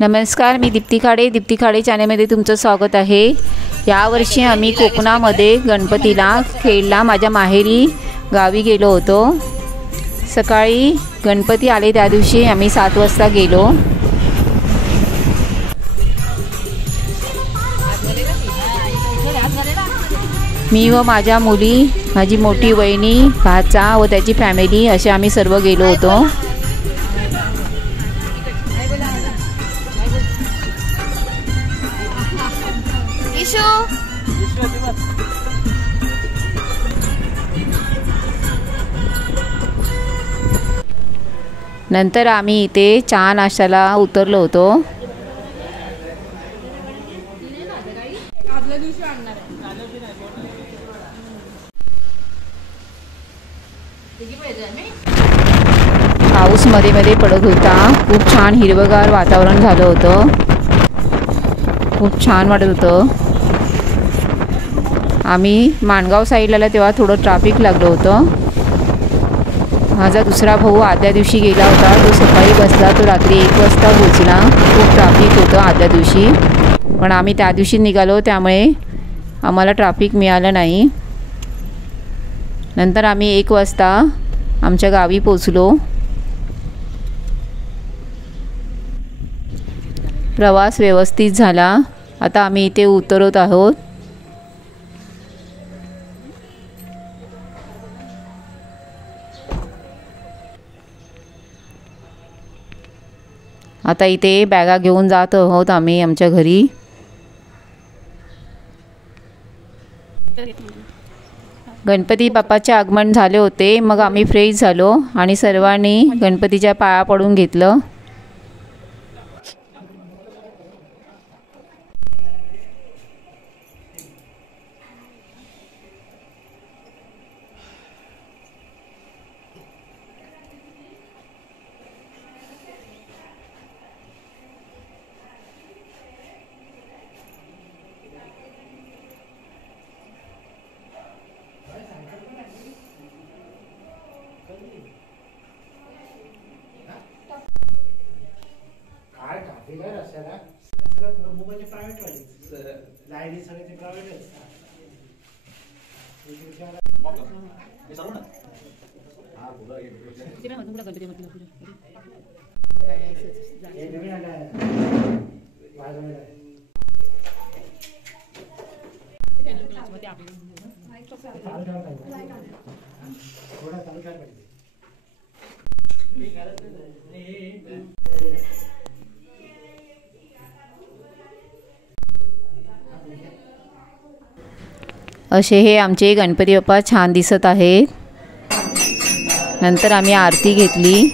नमस्कार, मी दीप्ती खाडे चॅनलमध्ये तुमचं स्वागत आहे। यावर्षी आम्ही कोकणामध्ये गणपतीला खेळला माझ्या माहेरी गावी गेलो होतो। सकाळी गणपती आले त्या दिवशी आम्ही 7 वाजता गेलो। मी व माझ्या मुली, माझी मोठी वहिनी, भाचा व त्याची फॅमिली असे आम्ही सर्व गेलो होतो। नंतर आम्ही इथे चहा नाश्त्याला उतरलो होतो। पाऊस मध्ये मध्ये पडत होता। खूप छान हिरवगार वातावरण झालं होतं। खूप छान वाटत होतं। आम्ही माणगाव साईडला तेव्हा थोडं ट्रॅफिक लागलं होतं। माझा दुसरा भाऊ आदल्या दिवशी गेला होता, तो सकाळी बसला, तो रात्री 1 वाजता पोहोचला। खूप ट्रॅफिक होतं आदल्या दिवशी, पण आम्ही त्या दिवशी निघालो त्यामुळे आम्हाला ट्रॅफिक मिळालं नाही। नंतर आम्ही 1 वाजता आमच्या गावी पोहोचलो। प्रवास व्यवस्थित झाला। आता आम्ही इथे उतरत आहोत। आता इथे बॅगा घेऊन जात आहोत आम्ही आमच्या घरी। गणपती बाप्पाचे आगमन झाले होते, मग आम्ही फ्रेश झालो आणि सर्वांनी गणपतीच्या पाया पडून घेतलं। असे हे आमचे गणपती बाप्पा छान दिसत आहेत। नंतर आम्ही आरती घेतली।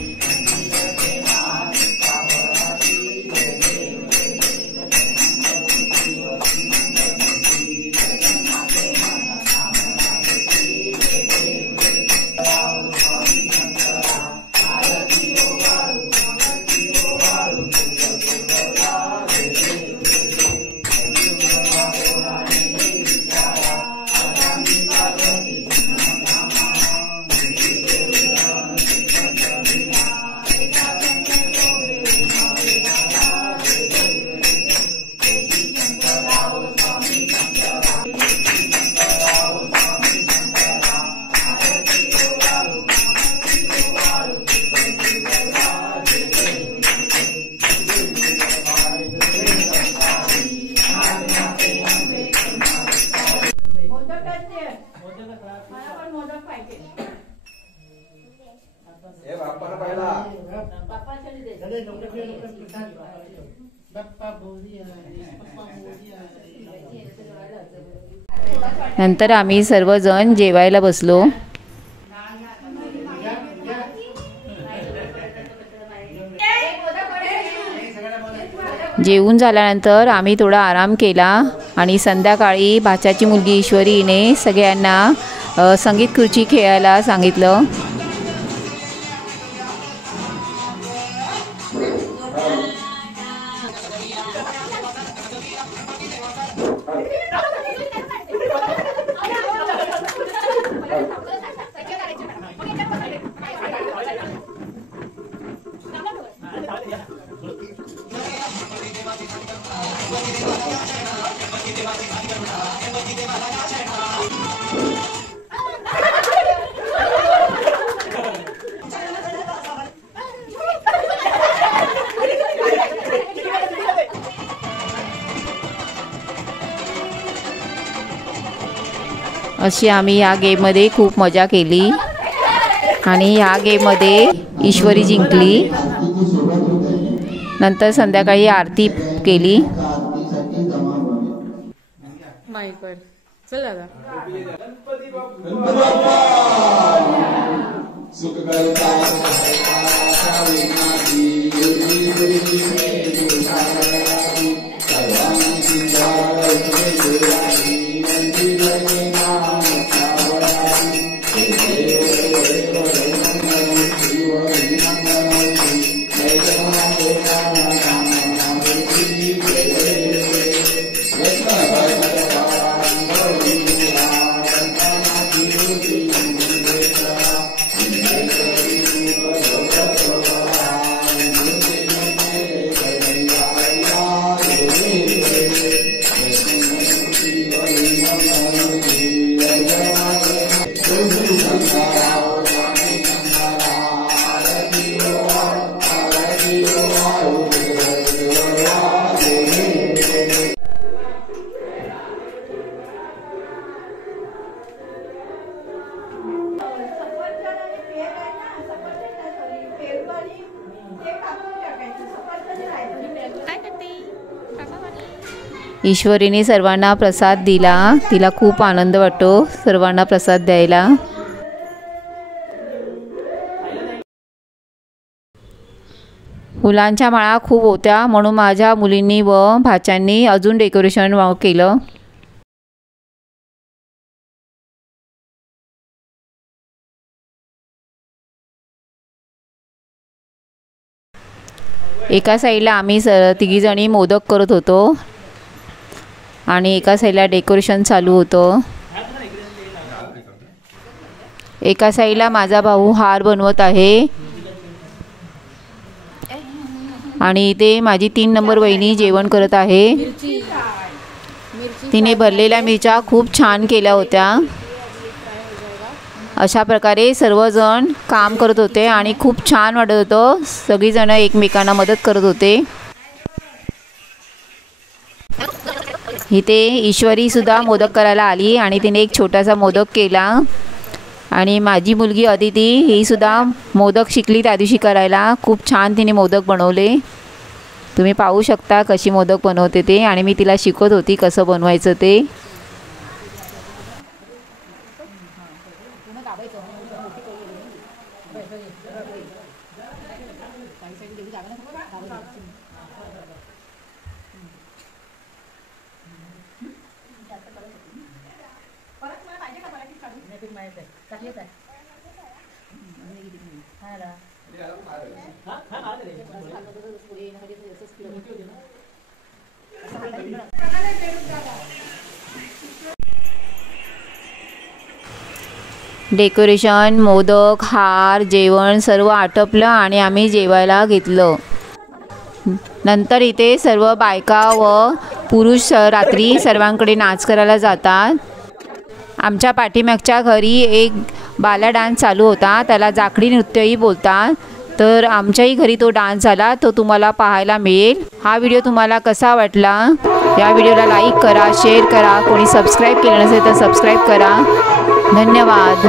नंतर आम्ही सर्वजण जेवायला बसलो। जेवून झाल्यानंतर आम्ही थोडा आराम केला आणि संध्याकाळी भाच्याची मुलगी ईश्वरीने सगळ्यांना संगीत खुर्ची खेळायला सांगितलं। अशी आम्ही या गेममध्ये खूप मजा केली आणि या गेममध्ये ईश्वरी जिंकली। नंतर संध्याकाळी आरती केली। माईकवर चल दादा। ईश्वरीने सर्वांना प्रसाद दिला। तिला खूप आनंद वाटतो सर्वांना प्रसाद द्यायला। फुलांच्या माळा खूप होत्या म्हणून माझ्या मुलींनी व भाच्यांनी अजून डेकोरेशन केलं। एका साईडला आम्ही तिघीजणी मोदक करत होतो आणि एका साईडला डेकोरेशन चालू होतं। एका साईडला माझा भाऊ हार बनवत आहे आणि इथे माझी 3 नंबर वहिनी जेवण करत आहे। तिने भरलेल्या मिरच्या खूप छान केल्या होत्या। अशा प्रकारे सर्वजण काम करत होते आणि खूप छान वाटत होतं। सगळीजण एकमेकांना मदत करत होते। इथे ईश्वरी सुद्धा मोदक करायला आली आणि तिने एक छोटासा मोदक केला आणि माझी मुलगी अदिती ही सुद्धा मोदक शिकली त्या दिवशी करायला। खूप छान तिने मोदक बनवले। तुम्ही पाहू शकता कशी मोदक बनवते ते आणि मी तिला शिकवत होती कसं बनवायचं ते। डेकोरेशन, मोदक, हार, जेवण सर्व आटपलं आणि आम्ही जेवायला घेतलं। नंतर इथे सर्व बायका व पुरुष रात्री सर्वांकडे नाच करायला जातात। आमच्या पाठीमागच्या घरी एक बाला डान्स चालू होता, त्याला जाखडी नृत्यही बोलतात। तर आमच्याही घरी तो डान्स झाला, तो तुम्हाला पाहायला मिळेल। हा व्हिडिओ तुम्हाला कसा वाटला? या व्हिडिओला लाईक करा, शेअर करा। कोणी सबस्क्राईब केलं नसेल तर सबस्क्राईब करा। धन्यवाद।